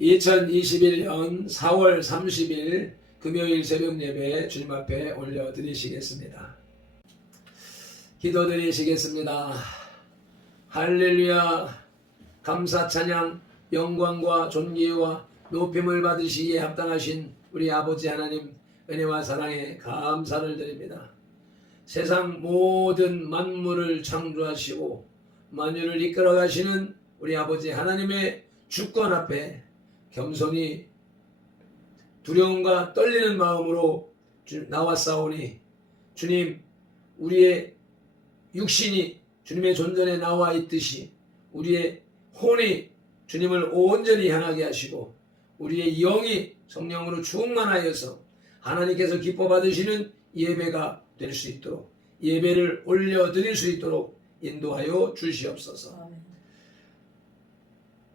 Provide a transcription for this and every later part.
2021년 4월 30일 금요일 새벽 예배 주님 앞에 올려드리시겠습니다. 기도드리시겠습니다. 할렐루야. 감사 찬양 영광과 존귀와 높임을 받으시기에 합당하신 우리 아버지 하나님, 은혜와 사랑에 감사를 드립니다. 세상 모든 만물을 창조하시고 만유를 이끌어 가시는 우리 아버지 하나님의 주권 앞에 겸손히 두려움과 떨리는 마음으로 나왔사오니, 주님, 우리의 육신이 주님의 존전에 나와 있듯이 우리의 혼이 주님을 온전히 향하게 하시고 우리의 영이 성령으로 충만하여서 하나님께서 기뻐 받으시는 예배가 될 수 있도록, 예배를 올려드릴 수 있도록 인도하여 주시옵소서.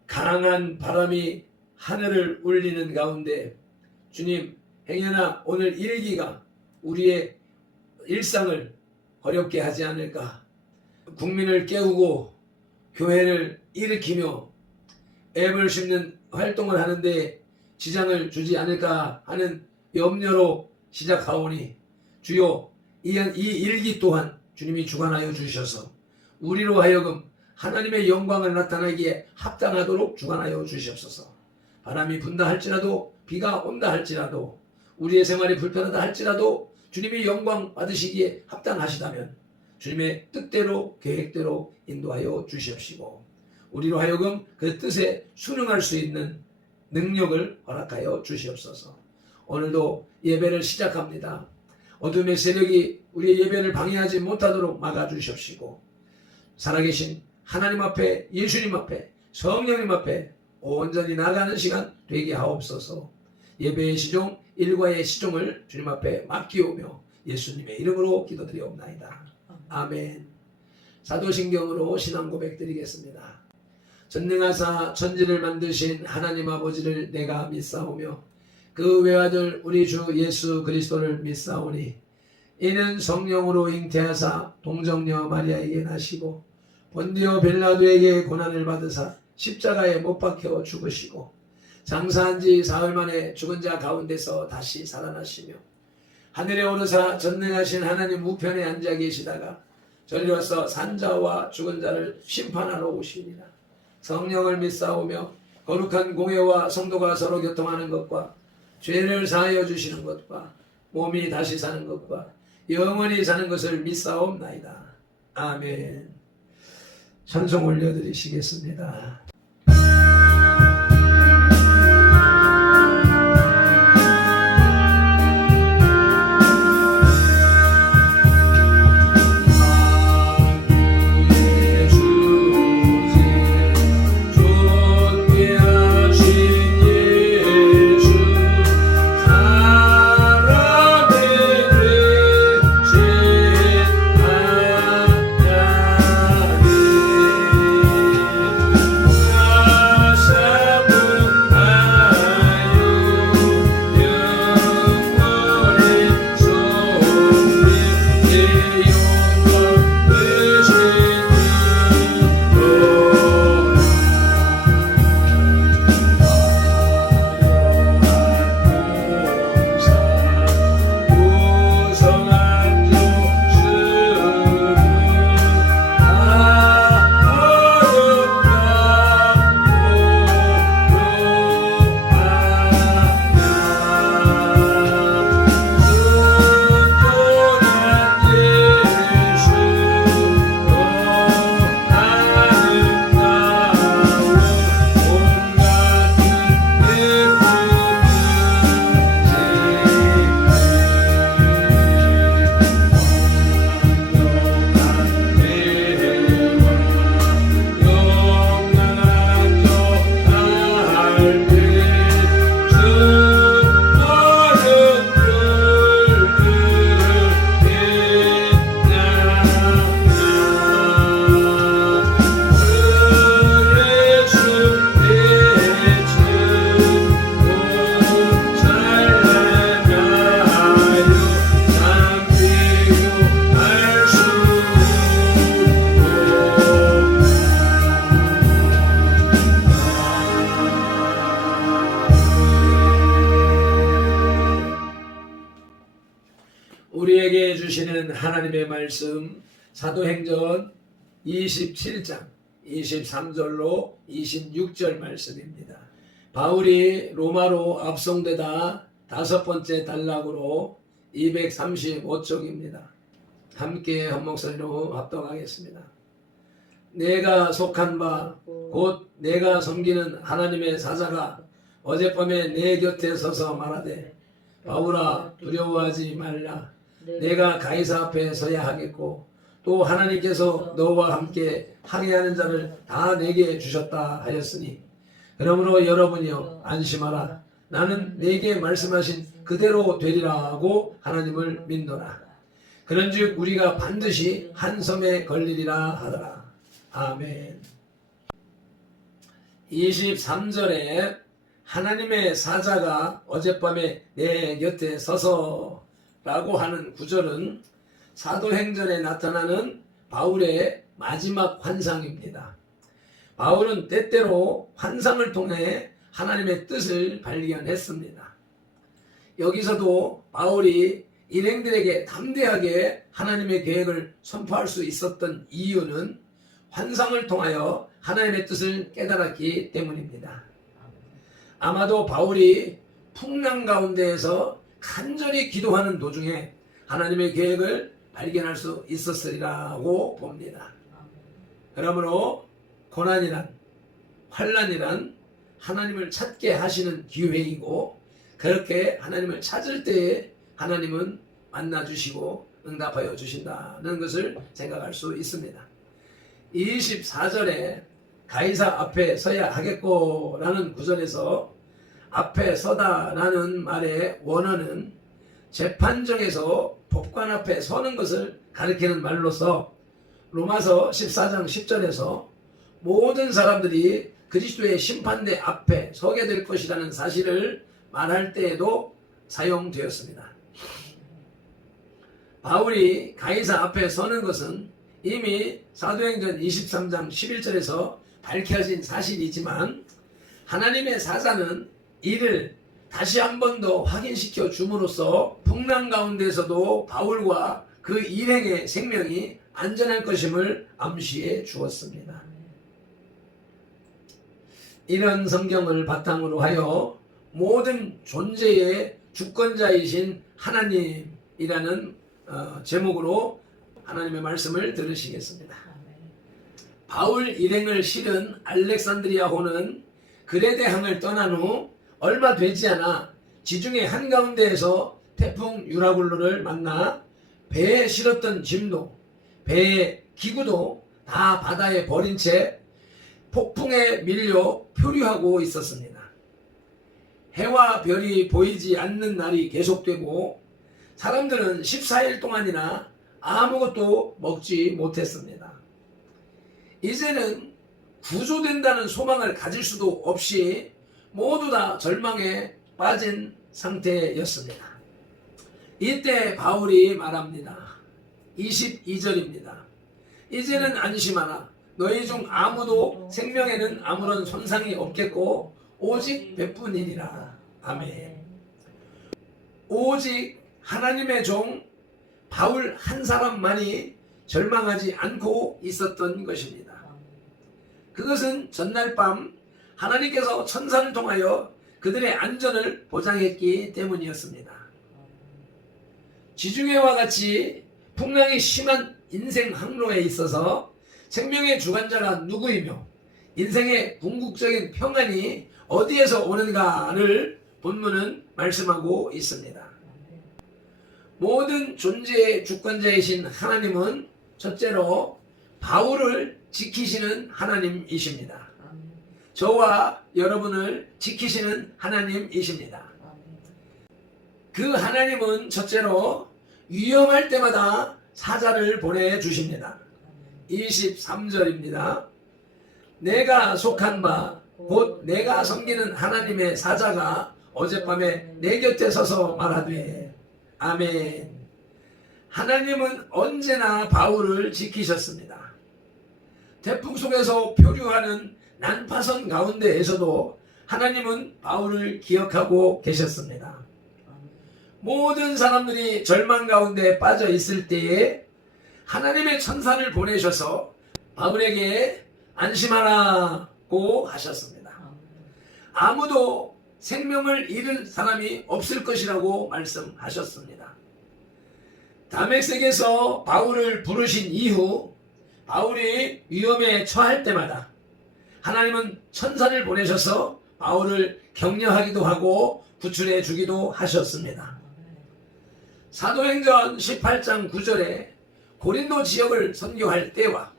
강한 바람이 하늘을 울리는 가운데 주님, 행여나 오늘 일기가 우리의 일상을 어렵게 하지 않을까, 국민을 깨우고 교회를 일으키며 앱을 심는 활동을 하는데 지장을 주지 않을까 하는 염려로 시작하오니, 주여, 이 일기 또한 주님이 주관하여 주셔서 우리로 하여금 하나님의 영광을 나타내기에 합당하도록 주관하여 주시옵소서. 바람이 분다 할지라도, 비가 온다 할지라도, 우리의 생활이 불편하다 할지라도 주님이 영광 받으시기에 합당하시다면 주님의 뜻대로 계획대로 인도하여 주시옵시고 우리로 하여금 그 뜻에 순응할 수 있는 능력을 허락하여 주시옵소서. 오늘도 예배를 시작합니다. 어둠의 세력이 우리의 예배를 방해하지 못하도록 막아주시옵시고 살아계신 하나님 앞에, 예수님 앞에, 성령님 앞에 온전히 나가는 시간 되게 하옵소서. 예배의 시종, 일과의 시종을 주님 앞에 맡기오며 예수님의 이름으로 기도드리옵나이다. 아멘. 사도신경으로 신앙 고백 드리겠습니다. 전능하사 천지를 만드신 하나님 아버지를 내가 믿사오며 그 외아들 우리 주 예수 그리스도를 믿사오니, 이는 성령으로 잉태하사 동정녀 마리아에게 나시고 본디오 빌라도에게 고난을 받으사 십자가에 못 박혀 죽으시고 장사한 지 사흘 만에 죽은 자 가운데서 다시 살아나시며 하늘에 오르사 전능하신 하나님 우편에 앉아 계시다가 저리로서 산자와 죽은 자를 심판하러 오시니라. 성령을 믿사오며 거룩한 공회와 성도가 서로 교통하는 것과 죄를 사하여 주시는 것과 몸이 다시 사는 것과 영원히 사는 것을 믿사옵나이다. 아멘. 찬송 올려드리시겠습니다. 전해주시는 하나님의 말씀 사도행전 27장 23절로 26절 말씀입니다. 바울이 로마로 압송되다 5번째 단락으로 235쪽입니다. 함께 한 목소리로 합독하겠습니다. 내가 속한 바 곧 내가 섬기는 하나님의 사자가 어젯밤에 내 곁에 서서 말하되 바울아 두려워하지 말라. 내가 가이사 앞에 서야 하겠고 또 하나님께서 너와 함께 항해하는 자를 다 내게 주셨다 하였으니 그러므로 여러분이여 안심하라. 나는 내게 말씀하신 그대로 되리라 하고 하나님을 믿노라. 그런즉 우리가 반드시 한 섬에 걸리리라 하더라. 아멘. 23절에 하나님의 사자가 어젯밤에 내 곁에 서서 라고 하는 구절은 사도행전에 나타나는 바울의 마지막 환상입니다. 바울은 때때로 환상을 통해 하나님의 뜻을 발견했습니다. 여기서도 바울이 일행들에게 담대하게 하나님의 계획을 선포할 수 있었던 이유는 환상을 통하여 하나님의 뜻을 깨달았기 때문입니다. 아마도 바울이 풍랑 가운데에서 간절히 기도하는 도중에 하나님의 계획을 발견할 수 있었으리라고 봅니다. 그러므로 고난이란 환난이란 하나님을 찾게 하시는 기회이고 그렇게 하나님을 찾을 때에 하나님은 만나주시고 응답하여 주신다는 것을 생각할 수 있습니다. 24절에 가이사 앞에 서야 하겠고 라는 구절에서 앞에 서다 라는 말의 원어는 재판정에서 법관 앞에 서는 것을 가리키는 말로서 로마서 14장 10절에서 모든 사람들이 그리스도의 심판대 앞에 서게 될 것이라는 사실을 말할 때에도 사용되었습니다. 바울이 가이사 앞에 서는 것은 이미 사도행전 23장 11절에서 밝혀진 사실이지만 하나님의 사자는 이를 다시 한 번 더 확인시켜 줌으로써 풍랑 가운데서도 바울과 그 일행의 생명이 안전할 것임을 암시해 주었습니다. 이런 성경을 바탕으로 하여 모든 존재의 주권자이신 하나님이라는 제목으로 하나님의 말씀을 들으시겠습니다. 바울 일행을 실은 알렉산드리아호는 그레데항을 떠난 후 얼마 되지 않아 지중해 한가운데에서 태풍 유라굴로를 만나 배에 실었던 짐도 배의 기구도 다 바다에 버린 채 폭풍에 밀려 표류하고 있었습니다. 해와 별이 보이지 않는 날이 계속되고 사람들은 14일 동안이나 아무것도 먹지 못했습니다. 이제는 구조된다는 소망을 가질 수도 없이 모두 다 절망에 빠진 상태였습니다. 이때 바울이 말합니다. 22절입니다. 이제는 안심하라. 너희 중 아무도 생명에는 아무런 손상이 없겠고 오직 배뿐이니라. 아멘. 오직 하나님의 종 바울 한 사람만이 절망하지 않고 있었던 것입니다. 그것은 전날 밤 하나님께서 천사를 통하여 그들의 안전을 보장했기 때문이었습니다. 지중해와 같이 풍랑이 심한 인생 항로에 있어서 생명의 주관자가 누구이며 인생의 궁극적인 평안이 어디에서 오는가를 본문은 말씀하고 있습니다. 모든 존재의 주권자이신 하나님은 첫째로 바울을 지키시는 하나님이십니다. 저와 여러분을 지키시는 하나님이십니다. 그 하나님은 첫째로 위험할 때마다 사자를 보내주십니다. 23절입니다. 내가 속한 바 곧 내가 섬기는 하나님의 사자가 어젯밤에 내 곁에 서서 말하되 아멘. 하나님은 언제나 바울을 지키셨습니다. 태풍 속에서 표류하는 난파선 가운데에서도 하나님은 바울을 기억하고 계셨습니다. 모든 사람들이 절망 가운데 빠져 있을 때에 하나님의 천사를 보내셔서 바울에게 안심하라고 하셨습니다. 아무도 생명을 잃을 사람이 없을 것이라고 말씀하셨습니다. 다메섹에서 바울을 부르신 이후 바울이 위험에 처할 때마다 하나님은 천사를 보내셔서 바울을 격려하기도 하고 구출해 주기도 하셨습니다. 사도행전 18장 9절에 고린도 지역을 선교할 때와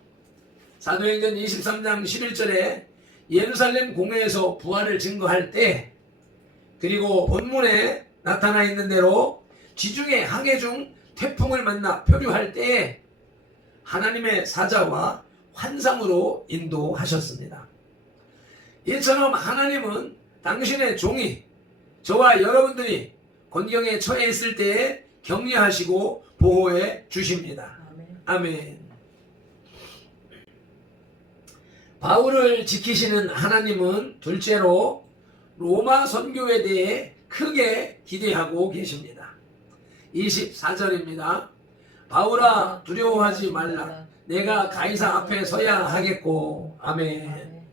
사도행전 23장 11절에 예루살렘 공회에서 부활을 증거할 때, 그리고 본문에 나타나 있는 대로 지중해 항해 중 태풍을 만나 표류할 때에 하나님의 사자와 환상으로 인도하셨습니다. 이처럼 하나님은 당신의 종이, 저와 여러분들이 곤경에 처해 있을 때에 격려하시고 보호해 주십니다. 아멘. 바울을 지키시는 하나님은 둘째로 로마 선교에 대해 크게 기대하고 계십니다. 24절입니다. 바울아, 두려워하지 말라. 내가 가이사 앞에 서야 하겠고. 아멘.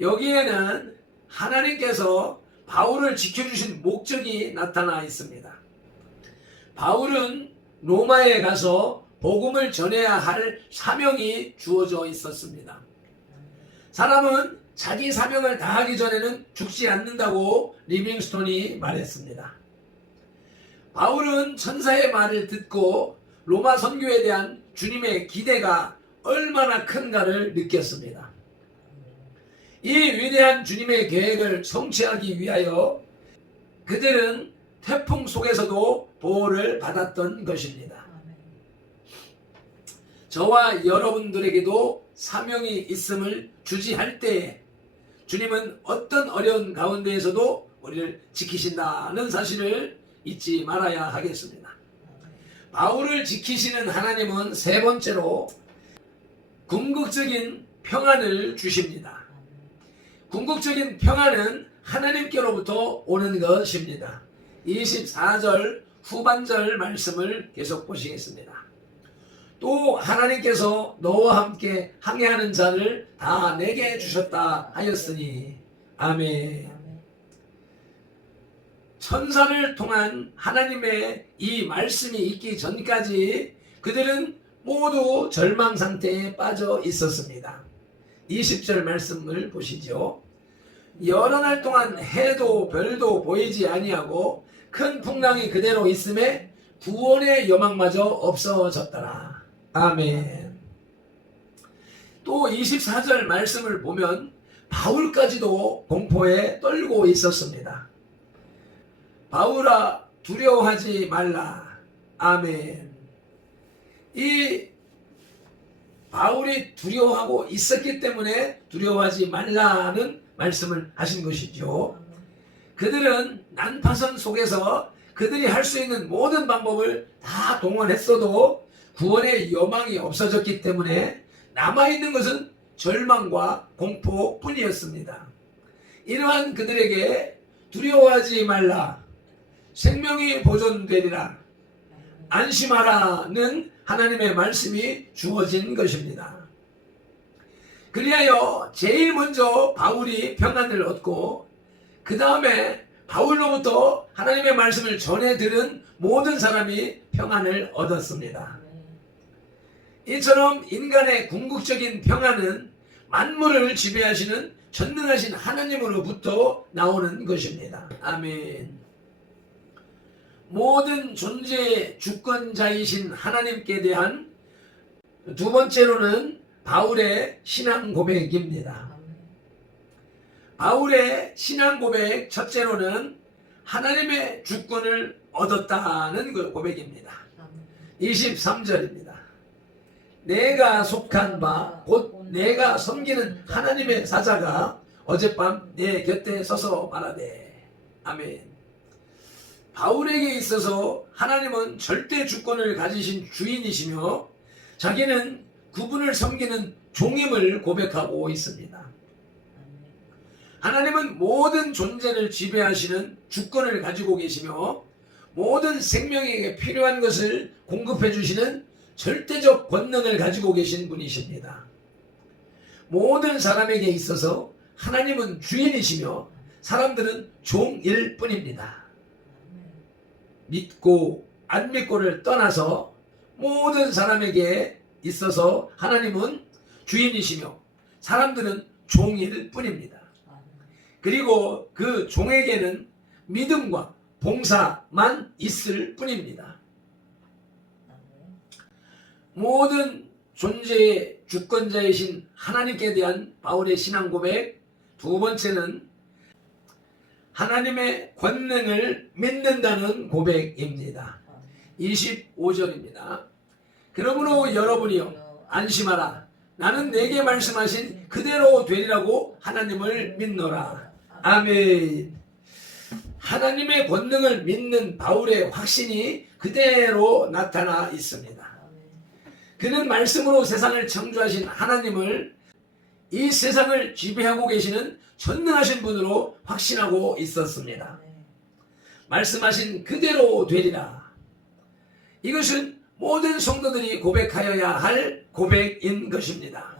여기에는 하나님께서 바울을 지켜주신 목적이 나타나 있습니다. 바울은 로마에 가서 복음을 전해야 할 사명이 주어져 있었습니다. 사람은 자기 사명을 다하기 전에는 죽지 않는다고 리빙스톤이 말했습니다. 바울은 천사의 말을 듣고 로마 선교에 대한 주님의 기대가 얼마나 큰가를 느꼈습니다. 이 위대한 주님의 계획을 성취하기 위하여 그들은 태풍 속에서도 보호를 받았던 것입니다. 저와 여러분들에게도 사명이 있음을 주지할 때에 주님은 어떤 어려운 가운데에서도 우리를 지키신다는 사실을 잊지 말아야 하겠습니다. 바울을 지키시는 하나님은 세 번째로 궁극적인 평안을 주십니다. 궁극적인 평안은 하나님께로부터 오는 것입니다. 24절 후반절 말씀을 계속 보시겠습니다. 또 하나님께서 너와 함께 항해하는 자를 다 내게 주셨다 하였으니. 아멘. 천사를 통한 하나님의 이 말씀이 있기 전까지 그들은 모두 절망 상태에 빠져 있었습니다. 20절 말씀을 보시죠. 여러 날 동안 해도 별도 보이지 아니하고 큰 풍랑이 그대로 있음에 구원의 여망마저 없어졌더라. 아멘. 또 24절 말씀을 보면 바울까지도 공포에 떨고 있었습니다. 바울아, 두려워하지 말라. 아멘. 이 바울이 두려워하고 있었기 때문에 두려워하지 말라는 말씀을 하신 것이죠. 그들은 난파선 속에서 그들이 할 수 있는 모든 방법을 다 동원했어도 구원의 여망이 없어졌기 때문에 남아있는 것은 절망과 공포뿐이었습니다. 이러한 그들에게 두려워하지 말라, 생명이 보존되리라, 안심하라는 하나님의 말씀이 주어진 것입니다. 그리하여 제일 먼저 바울이 평안을 얻고 그 다음에 바울로부터 하나님의 말씀을 전해 들은 모든 사람이 평안을 얻었습니다. 이처럼 인간의 궁극적인 평안은 만물을 지배하시는 전능하신 하나님으로부터 나오는 것입니다. 아멘. 모든 존재의 주권자이신 하나님께 대한 두 번째로는 바울의 신앙 고백입니다. 바울의 신앙 고백 첫째로는 하나님의 주권을 얻었다는 고백입니다. 23절입니다. 내가 속한 바 곧 내가 섬기는 하나님의 사자가 어젯밤 내 곁에 서서 말하되. 아멘. 바울에게 있어서 하나님은 절대 주권을 가지신 주인이시며 자기는 그분을 섬기는 종임을 고백하고 있습니다. 하나님은 모든 존재를 지배하시는 주권을 가지고 계시며 모든 생명에게 필요한 것을 공급해 주시는 절대적 권능을 가지고 계신 분이십니다. 모든 사람에게 있어서 하나님은 주인이시며 사람들은 종일 뿐입니다. 믿고 안 믿고를 떠나서 모든 사람에게 있어서 하나님은 주인이시며 사람들은 종일 뿐입니다. 그리고 그 종에게는 믿음과 봉사만 있을 뿐입니다. 모든 존재의 주권자이신 하나님께 대한 바울의 신앙 고백, 두 번째는 하나님의 권능을 믿는다는 고백입니다. 25절입니다. 그러므로 여러분이요 안심하라. 나는 내게 말씀하신 그대로 되리라고 하나님을 믿노라. 아멘. 하나님의 권능을 믿는 바울의 확신이 그대로 나타나 있습니다. 그는 말씀으로 세상을 창조하신 하나님을 이 세상을 지배하고 계시는 전능하신 분으로 확신하고 있었습니다. 말씀하신 그대로 되리라. 이것은 모든 성도들이 고백하여야 할 고백인 것입니다.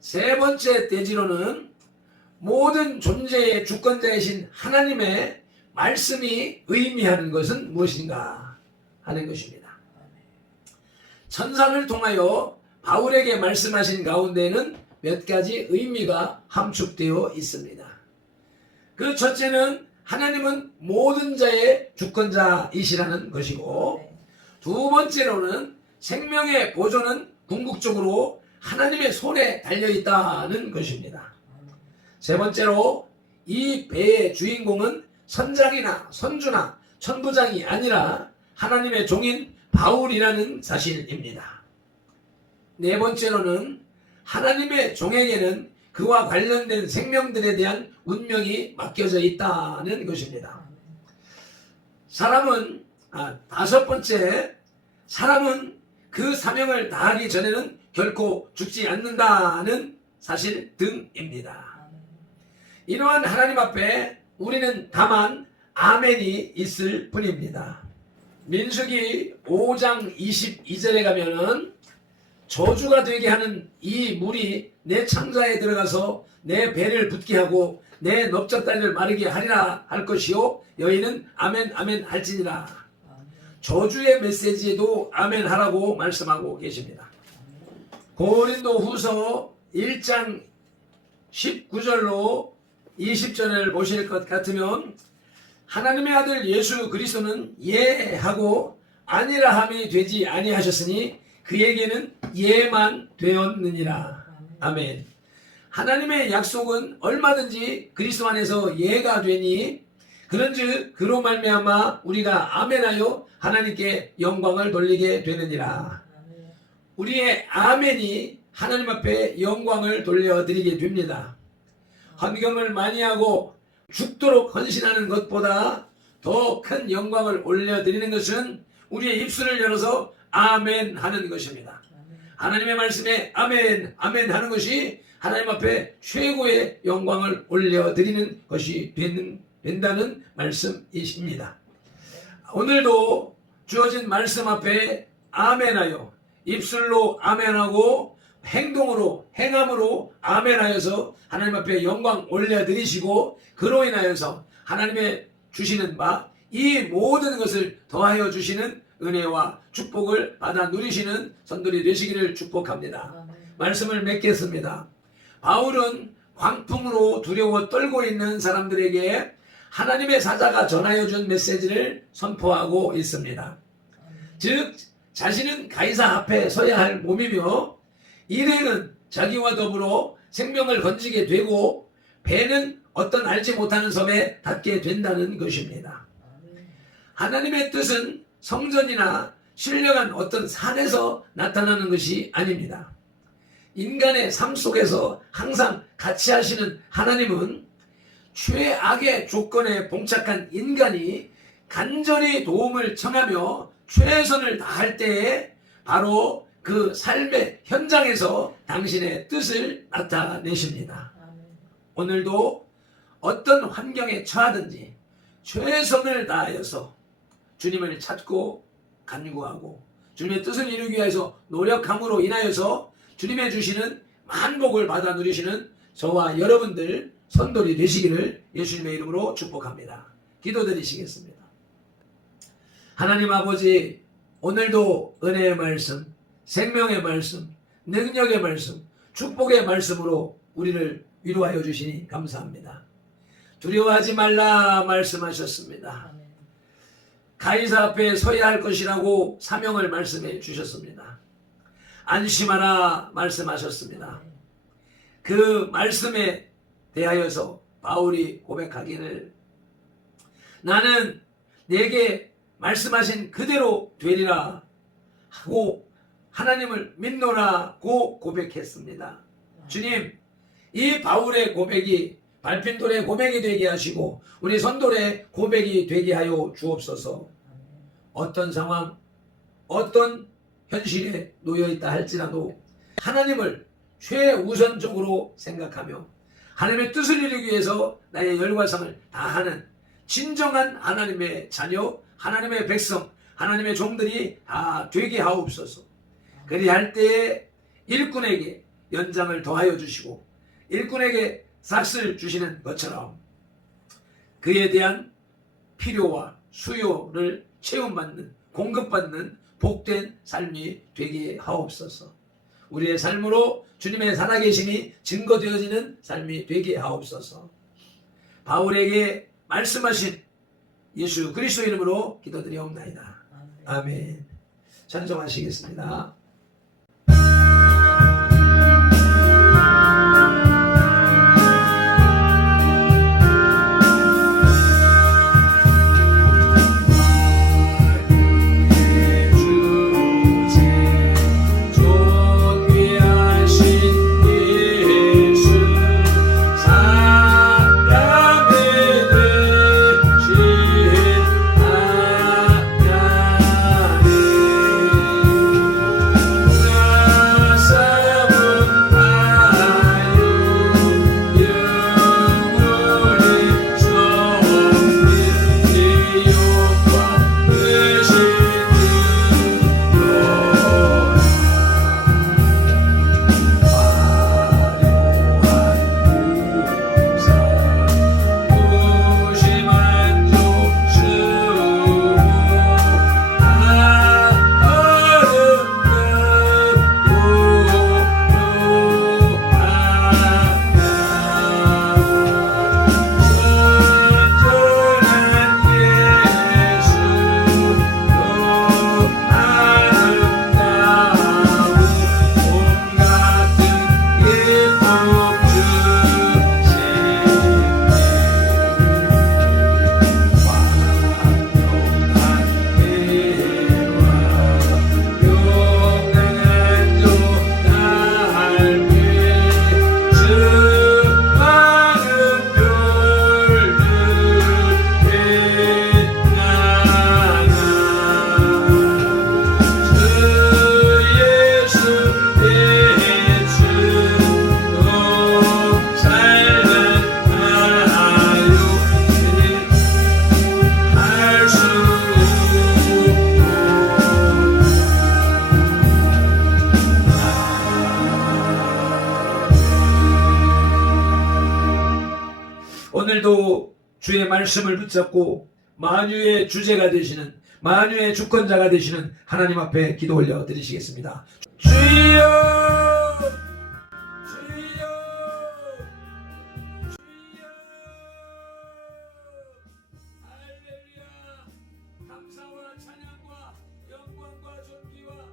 세 번째 대지로는 모든 존재의 주권자이신 하나님의 말씀이 의미하는 것은 무엇인가 하는 것입니다. 천사를 통하여 바울에게 말씀하신 가운데는 몇 가지 의미가 함축되어 있습니다. 그 첫째는 하나님은 모든 자의 주권자이시라는 것이고, 두 번째로는 생명의 보존은 궁극적으로 하나님의 손에 달려있다는 것입니다. 세 번째로 이 배의 주인공은 선장이나 선주나 천부장이 아니라 하나님의 종인 바울이라는 사실입니다. 네 번째로는 하나님의 종에게는 그와 관련된 생명들에 대한 운명이 맡겨져 있다는 것입니다. 다섯 번째, 사람은 그 사명을 다하기 전에는 결코 죽지 않는다는 사실 등입니다. 이러한 하나님 앞에 우리는 다만 아멘이 있을 뿐입니다. 민수기 5장 22절에 가면은 저주가 되게 하는 이 물이 내 창자에 들어가서 내 배를 붓게 하고 내 넓적다리를 마르게 하리라 할 것이요 여인은 아멘 아멘 할지니라. 저주의 메시지에도 아멘 하라고 말씀하고 계십니다. 고린도 후서 1장 19절로 20절을 보실 것 같으면 하나님의 아들 예수 그리스도는 예하고 아니라 함이 되지 아니하셨으니 그에게는 예만 되었느니라. 아멘. 하나님의 약속은 얼마든지 그리스도 안에서 예가 되니 그런즉 그로 말미암아 우리가 아멘하여 하나님께 영광을 돌리게 되느니라. 우리의 아멘이 하나님 앞에 영광을 돌려드리게 됩니다. 헌금을 많이 하고 죽도록 헌신하는 것보다 더 큰 영광을 올려드리는 것은 우리의 입술을 열어서 아멘 하는 것입니다. 하나님의 말씀에 아멘 아멘 하는 것이 하나님 앞에 최고의 영광을 올려드리는 것이 된다는 말씀이십니다. 오늘도 주어진 말씀 앞에 아멘하여 입술로 아멘하고 행동으로 행함으로 아멘하여서 하나님 앞에 영광 올려드리시고 그로 인하여서 하나님의 주시는 바 이 모든 것을 더하여 주시는 은혜와 축복을 받아 누리시는 성도들이 되시기를 축복합니다. 말씀을 맺겠습니다. 바울은 광풍으로 두려워 떨고 있는 사람들에게 하나님의 사자가 전하여 준 메시지를 선포하고 있습니다. 즉 자신은 가이사 앞에 서야 할 몸이며 일행은 자기와 더불어 생명을 건지게 되고 배는 어떤 알지 못하는 섬에 닿게 된다는 것입니다. 하나님의 뜻은 성전이나 신령한 어떤 산에서 나타나는 것이 아닙니다. 인간의 삶 속에서 항상 같이 하시는 하나님은 최악의 조건에 봉착한 인간이 간절히 도움을 청하며 최선을 다할 때에 바로 그 삶의 현장에서 당신의 뜻을 나타내십니다. 오늘도 어떤 환경에 처하든지 최선을 다하여서 주님을 찾고 간구하고 주님의 뜻을 이루기 위해서 노력함으로 인하여서 주님의 주시는 만복을 받아 누리시는 저와 여러분들 선돌이 되시기를 예수님의 이름으로 축복합니다. 기도드리시겠습니다. 하나님 아버지, 오늘도 은혜의 말씀, 생명의 말씀, 능력의 말씀, 축복의 말씀으로 우리를 위로하여 주시니 감사합니다. 두려워하지 말라 말씀하셨습니다. 가이사 앞에 서야 할 것이라고 사명을 말씀해 주셨습니다. 안심하라 말씀하셨습니다. 그 말씀에 대하여서 바울이 고백하기를 나는 내게 말씀하신 그대로 되리라 하고 하나님을 믿노라고 고백했습니다. 주님, 이 바울의 고백이 발핀돌의 고백이 되게 하시고 우리 선돌의 고백이 되게 하여 주옵소서. 어떤 상황, 어떤 현실에 놓여있다 할지라도 하나님을 최우선적으로 생각하며 하나님의 뜻을 이루기 위해서 나의 열과성을 다하는 진정한 하나님의 자녀, 하나님의 백성, 하나님의 종들이 다 되게 하옵소서. 그리할 때에 일꾼에게 연장을 더하여 주시고 일꾼에게 삭을 주시는 것처럼 그에 대한 필요와 수요를 채움받는, 공급받는 복된 삶이 되게 하옵소서. 우리의 삶으로 주님의 살아계심이 증거되어지는 삶이 되게 하옵소서. 바울에게 말씀하신 예수 그리스도 이름으로 기도드리옵나이다. 아멘. 찬송하시겠습니다. 오늘도 주의 말씀을 붙잡고 만유의 주제가 되시는, 만유의 주권자가 되시는 하나님 앞에 기도 올려 드리시겠습니다. 주여, 주여, 주여. 할렐루야. 감사와 찬양과 영광과 존귀와